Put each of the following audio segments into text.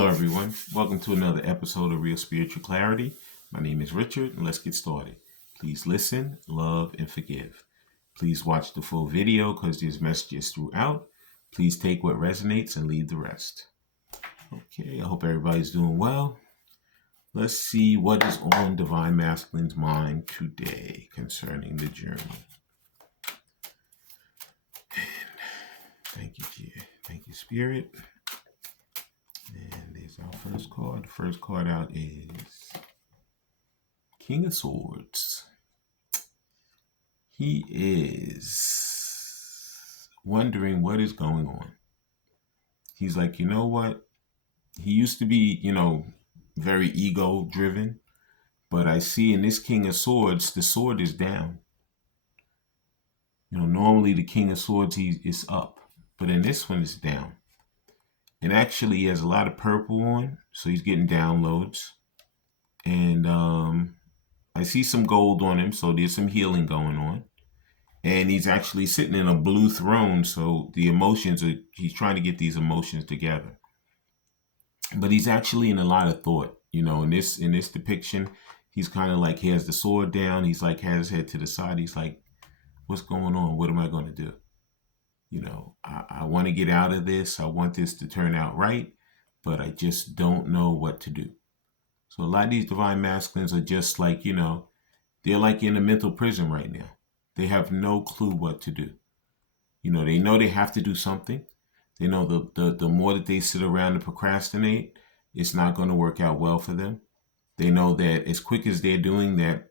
Hello, everyone. Welcome to another episode of Real Spiritual Clarity. My name is Richard, and let's get started. Please listen, love, and forgive. Please watch the full video because there's messages throughout. Please take what resonates and leave the rest. Okay, I hope everybody's doing well. Let's see what is on Divine Masculine's mind today concerning the journey. Thank you, Gia. Thank you, Spirit. And there's our first card. The first card out is King of Swords. He is wondering what is going on. He's like, you know what? He used to be, very ego driven. But I see in this King of Swords, the sword is down. Normally the King of Swords, he is up. But in this one, it's down. And actually, he has a lot of purple on, so he's getting downloads. And I see some gold on him, so there's some healing going on. And he's actually sitting in a blue throne, so the emotions he's trying to get these emotions together. But he's actually in a lot of thought. In this depiction, he's kind of like, he has the sword down. He's like, has his head to the side. He's like, what's going on? What am I going to do? I want to get out of this. I want this to turn out right, but I just don't know what to do. So a lot of these Divine Masculines are just like, they're like in a mental prison right now. They have no clue what to do. They know they have to do something. They know the more that they sit around and procrastinate, it's not going to work out well for them. They know that as quick as they're doing that,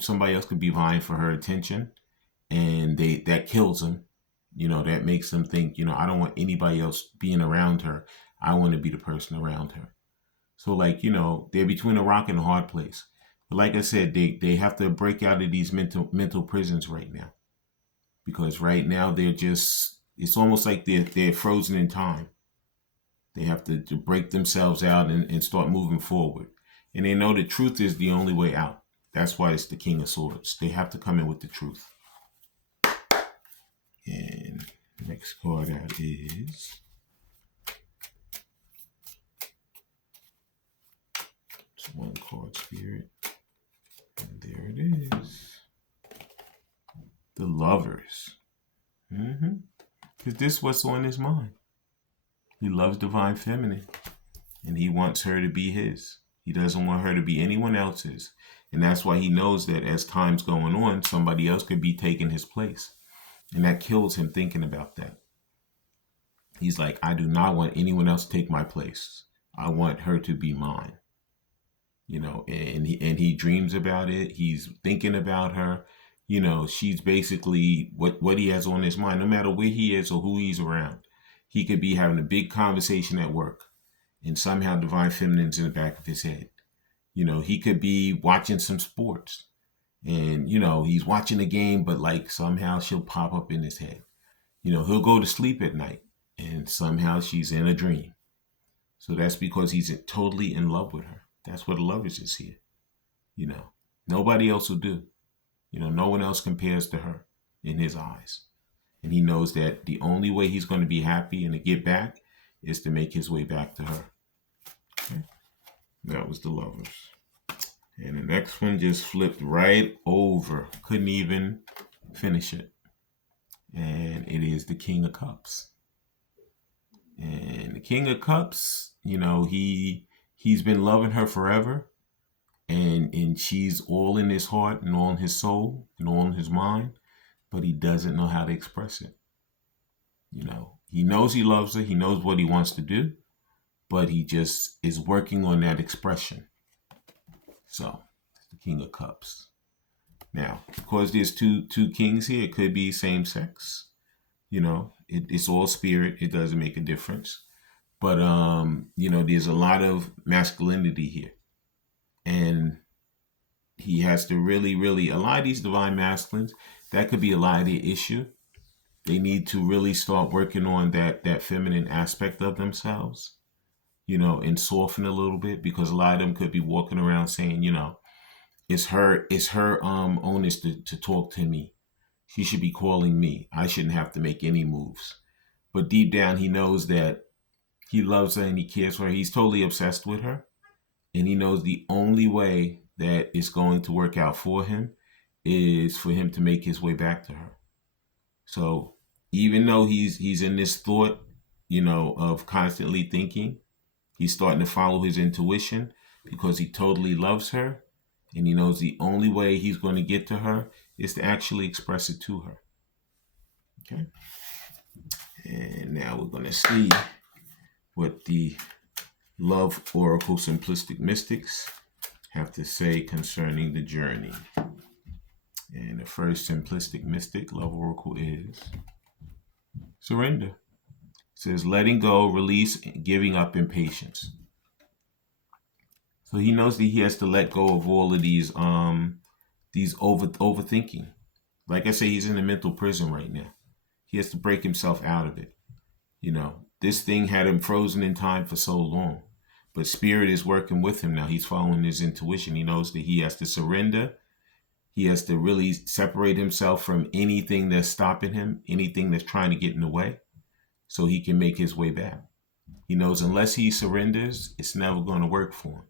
somebody else could be vying for her attention. And that kills them. That makes them think, I don't want anybody else being around her. I want to be the person around her. So they're between a rock and a hard place. But like I said, they have to break out of these mental prisons right now. Because right now it's almost like they're frozen in time. They have to break themselves out and start moving forward. And they know the truth is the only way out. That's why it's the King of Swords. They have to come in with the truth. And the next card out is it's one card, Spirit. And there it is. The Lovers. Because this is what's on his mind. He loves Divine Feminine. And he wants her to be his. He doesn't want her to be anyone else's. And that's why he knows that as time's going on, somebody else could be taking his place. And that kills him thinking about that. He's like, I do not want anyone else to take my place. I want her to be mine. And he dreams about it. He's thinking about her. She's basically what he has on his mind, no matter where he is or who he's around. He could be having a big conversation at work and somehow Divine Feminine's in the back of his head. He could be watching some sports. And, he's watching a game, but somehow she'll pop up in his head. He'll go to sleep at night and somehow she's in a dream. So that's because he's totally in love with her. That's what the Lovers is here. Nobody else will do. No one else compares to her in his eyes. And he knows that the only way he's going to be happy and to get back is to make his way back to her. Okay? That was the Lovers. And the next one just flipped right over. Couldn't even finish it. And it is the King of Cups. And the King of Cups, he's been loving her forever. And she's all in his heart and all in his soul and all in his mind. But he doesn't know how to express it. He knows he loves her. He knows what he wants to do. But he just is working on that expression. So, the King of Cups. Now, because there's two kings here, it could be same sex. It's all spirit. It doesn't make a difference. But, there's a lot of masculinity here. And he has to really, a lot of these Divine Masculines, that could be a lot of their issue. They need to really start working on that feminine aspect of themselves. And soften a little bit, because a lot of them could be walking around saying, it's her onus to talk to me. She should be calling me. I shouldn't have to make any moves. But deep down, he knows that He loves her and he cares for her. He's totally obsessed with her. And he knows the only way that it's going to work out for him is for him to make his way back to her. So even though he's in this thought, of constantly thinking, he's starting to follow his intuition because he totally loves her. And he knows the only way he's going to get to her is to actually express it to her. Okay. And now we're going to see what the Love Oracle Simplistic Mystics have to say concerning the journey. And the first Simplistic Mystic Love Oracle is surrender. It says letting go, release, giving up impatience. So he knows that he has to let go of all of these overthinking. Like I say, he's in a mental prison right now. He has to break himself out of it. This thing had him frozen in time for so long. But Spirit is working with him now. He's following his intuition. He knows that he has to surrender. He has to really separate himself from anything that's stopping him, anything that's trying to get in the way, so he can make his way back. He knows unless he surrenders, it's never going to work for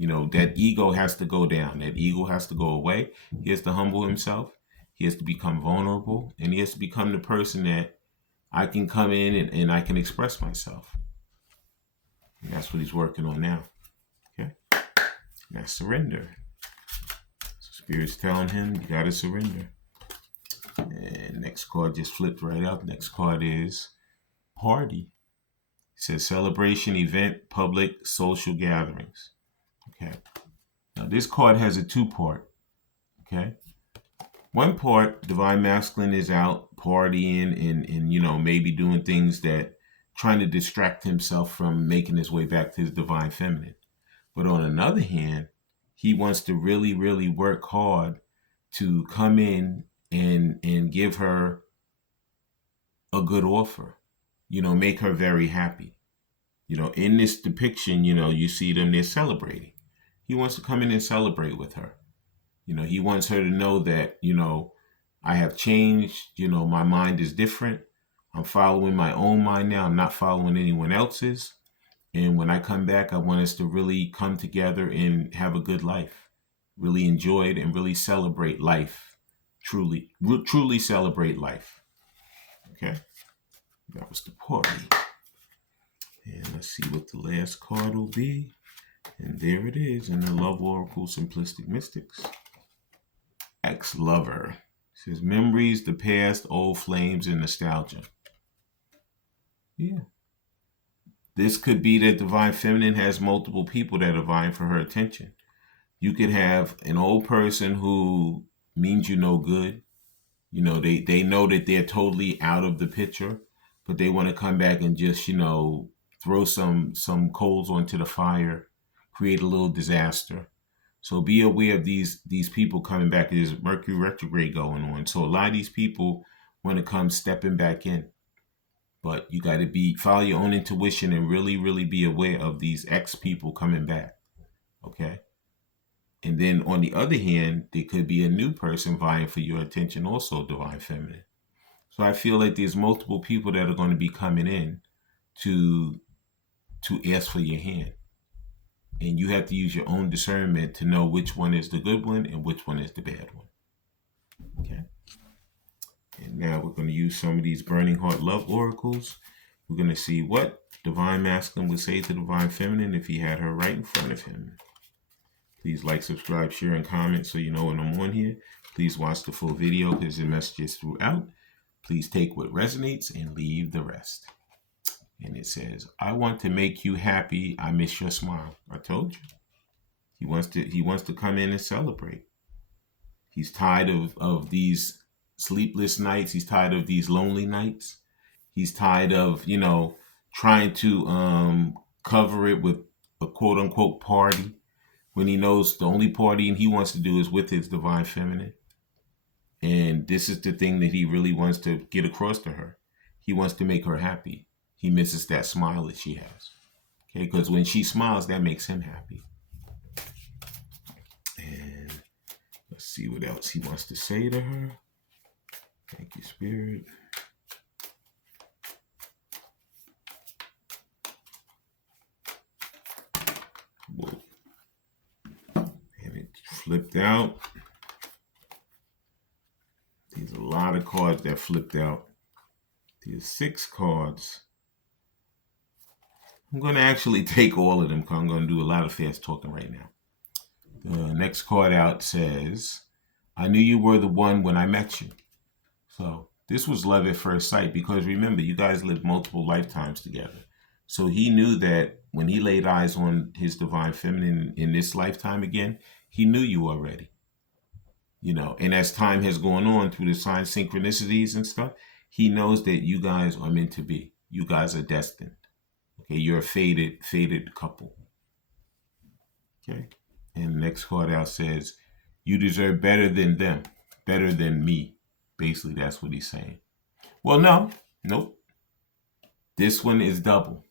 him. That ego has to go down. That ego has to go away. He has to humble himself. He has to become vulnerable. And he has to become the person that I can come in and I can express myself. And that's what he's working on now. Okay? Now surrender. So Spirit's telling him you got to surrender. And next card just flipped right out. Next card is party. It says celebration, event, public, social gatherings. Okay. Now this card has a two-part. Okay. One part, Divine Masculine is out partying and maybe doing things that trying to distract himself from making his way back to his Divine Feminine. But on another hand, he wants to really, really work hard to come in and give her a good offer, make her very happy. In this depiction, you see them, they're celebrating. He wants to come in and celebrate with her. He wants her to know that, I have changed, my mind is different. I'm following my own mind now. I'm not following anyone else's. And when I come back, I want us to really come together and have a good life, really enjoy it and really celebrate life. Truly celebrate life. Okay. That was the party. And let's see what the last card will be. And there it is in the Love Oracle Simplistic Mystics. Ex-lover. It says memories, the past, old flames, and nostalgia. Yeah. This could be that Divine Feminine has multiple people that are vying for her attention. You could have an old person who means you no good. They know that they're totally out of the picture, but they want to come back and just, throw some coals onto the fire, create a little disaster. So be aware of these people coming back. There's Mercury retrograde going on. So a lot of these people want to come stepping back in. But you got to follow your own intuition and really, really be aware of these ex people coming back. Okay? And then on the other hand, there could be a new person vying for your attention, also Divine Feminine. So I feel like there's multiple people that are going to be coming in to ask for your hand. And you have to use your own discernment to know which one is the good one and which one is the bad one. Okay. And now we're going to use some of these Burning Heart Love Oracles. We're going to see what Divine Masculine would say to Divine Feminine if he had her right in front of him. Please like, subscribe, share, and comment so you know when I'm on here. Please watch the full video because the message is throughout. Please take what resonates and leave the rest. And it says, I want to make you happy. I miss your smile. I told you. He wants to come in and celebrate. He's tired of these sleepless nights. He's tired of these lonely nights. He's tired of, trying to cover it with a quote unquote party when he knows the only partying he wants to do is with his Divine Feminine. And this is the thing that he really wants to get across to her. He wants to make her happy. He misses that smile that she has. Okay, because when she smiles, that makes him happy. And let's see what else he wants to say to her. Thank you, Spirit. flipped out. There's a lot of cards that flipped out. There's 6 cards. I'm going to actually take all of them because I'm going to do a lot of fast talking right now. The next card out says, I knew you were the one when I met you. So this was love at first sight because remember, you guys lived multiple lifetimes together. So he knew that when he laid eyes on his divine feminine in this lifetime again, he knew you already. You know, and as time has gone on through the sign synchronicities and stuff, he knows that you guys are meant to be. You guys are destined. Okay, you're a fated couple. Okay, and the next card out says, you deserve better than them, better than me. Basically, that's what he's saying. Well, nope. This one is double.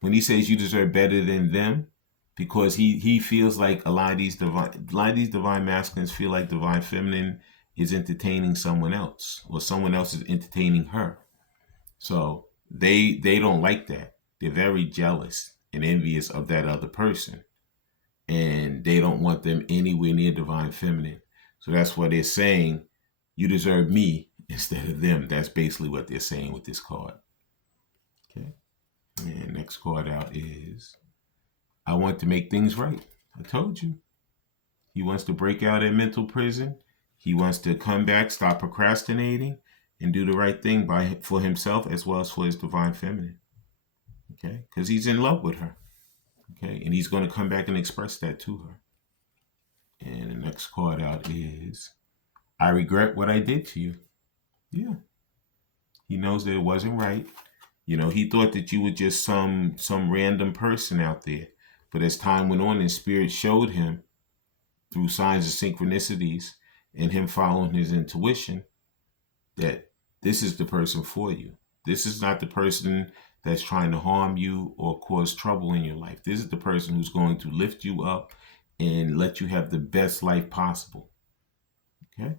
When he says you deserve better than them, because he feels like a lot of these divine masculines feel like divine feminine is entertaining someone else, or someone else is entertaining her. So they don't like that. They're very jealous and envious of that other person, and they don't want them anywhere near divine feminine. So that's why they're saying you deserve me instead of them. That's basically what they're saying with this card. Okay. And next card out is, I want to make things right. I told you. He wants to break out of mental prison. He wants to come back, stop procrastinating, and do the right thing for himself as well as for his divine feminine. Okay? Because he's in love with her. Okay? And he's going to come back and express that to her. And the next card out is, I regret what I did to you. Yeah. He knows that it wasn't right. You know, he thought that you were just some random person out there. But as time went on and Spirit showed him through signs and synchronicities and him following his intuition that this is the person for you. This is not the person that's trying to harm you or cause trouble in your life. This is the person who's going to lift you up and let you have the best life possible. Okay?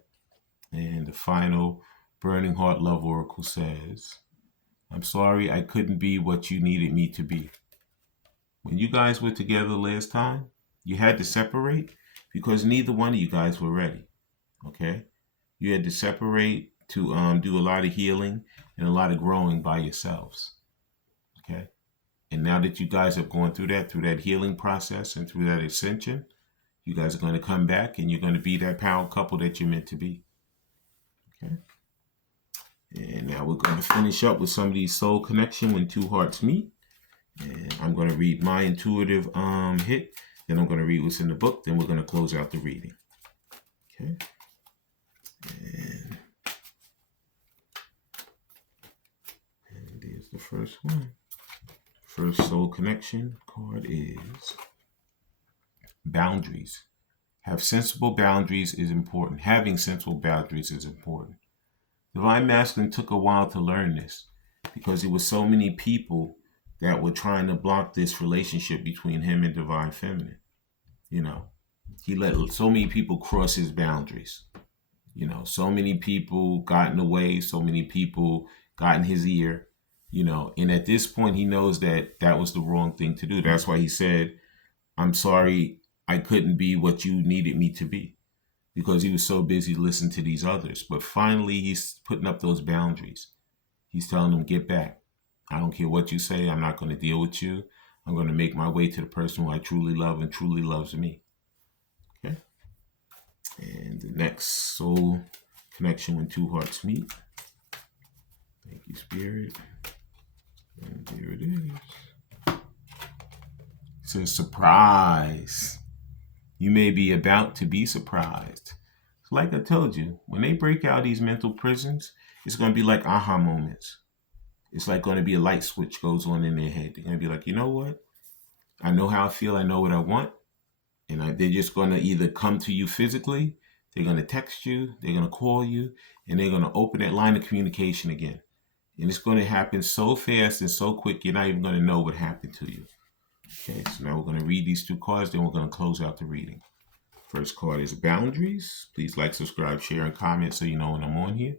And the final Burning Heart Love Oracle says, I'm sorry I couldn't be what you needed me to be. When you guys were together last time, you had to separate because neither one of you guys were ready. Okay? You had to separate to do a lot of healing and a lot of growing by yourselves. Okay? And now that you guys have gone through that healing process and through that ascension, you guys are going to come back and you're going to be that power couple that you're meant to be. Okay? And now we're going to finish up with some of these soul connection when two hearts meet. And I'm going to read my intuitive hit. Then I'm going to read what's in the book. Then we're going to close out the reading. Okay. And there's the first one. First soul connection card is boundaries. Have sensible boundaries is important. Having sensible boundaries is important. Divine Masculine took a while to learn this because there were so many people that were trying to block this relationship between him and Divine Feminine. You know, he let so many people cross his boundaries. You know, so many people got in the way, so many people got in his ear, you know, and at this point he knows that that was the wrong thing to do. That's why he said, I'm sorry I couldn't be what you needed me to be, because he was so busy listening to these others. But finally he's putting up those boundaries. He's telling them, get back. I don't care what you say. I'm not going to deal with you. I'm going to make my way to the person who I truly love and truly loves me. Okay. And the next soul connection when two hearts meet. Thank you, Spirit. And there it is. It says surprise. You may be about to be surprised. So like I told you, when they break out these mental prisons, it's going to be like aha moments. It's like going to be a light switch goes on in their head. They're going to be like, you know what? I know how I feel. I know what I want. And they're just going to either come to you physically. They're going to text you. They're going to call you. And they're going to open that line of communication again. And it's going to happen so fast and so quick, you're not even going to know what happened to you. Okay, so now we're going to read these two cards. Then we're going to close out the reading. First card is boundaries. Please like, subscribe, share, and comment so you know when I'm on here.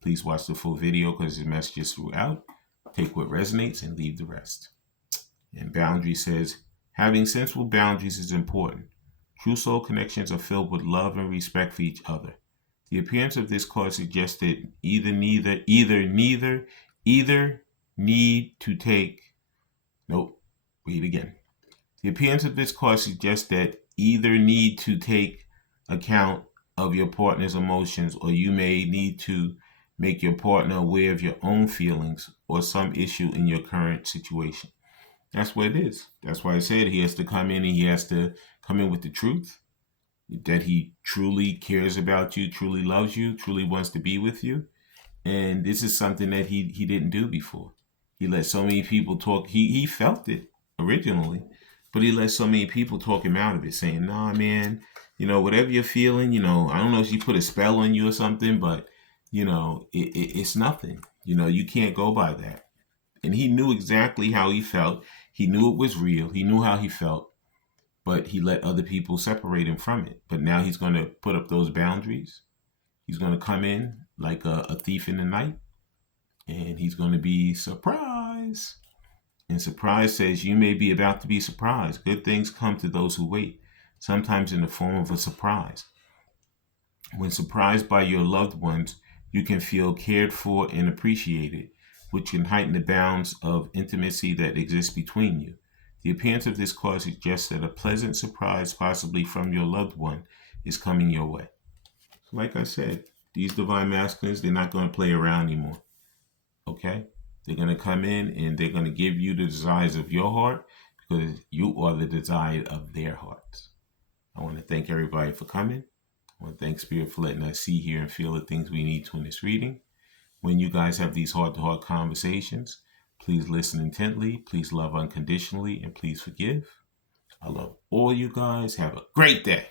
Please watch the full video because there's messages throughout. Take what resonates and leave the rest. And boundary says, having sensible boundaries is important. True soul connections are filled with love and respect for each other. The appearance of this card suggests that either need to take. Nope. Read again. The appearance of this card suggests that either need to take account of your partner's emotions, or you may need to make your partner aware of your own feelings or some issue in your current situation. That's what it is. That's why I said he has to come in and he has to come in with the truth, that he truly cares about you, truly loves you, truly wants to be with you. And this is something that he didn't do before. He let so many people talk. He felt it originally, but he let so many people talk him out of it, saying, nah, man, whatever you're feeling, I don't know if she put a spell on you or something, but, it's nothing. You can't go by that. And he knew exactly how he felt. He knew it was real. He knew how he felt, but he let other people separate him from it. But now he's going to put up those boundaries. He's going to come in like a thief in the night, and he's going to be surprised. And surprise says you may be about to be surprised. Good things come to those who wait, sometimes in the form of a surprise. When surprised by your loved ones, you can feel cared for and appreciated, which can heighten the bounds of intimacy that exists between you. The appearance of this card suggests that a pleasant surprise, possibly from your loved one, is coming your way. Like I said, these divine masculines, they're not going to play around anymore. Okay? They're going to come in and they're going to give you the desires of your heart, because you are the desire of their hearts. I want to thank everybody for coming. I want to thank Spirit for letting us see, hear, and feel the things we need to in this reading. When you guys have these heart-to-heart conversations, please listen intently, please love unconditionally, and please forgive. I love all you guys. Have a great day.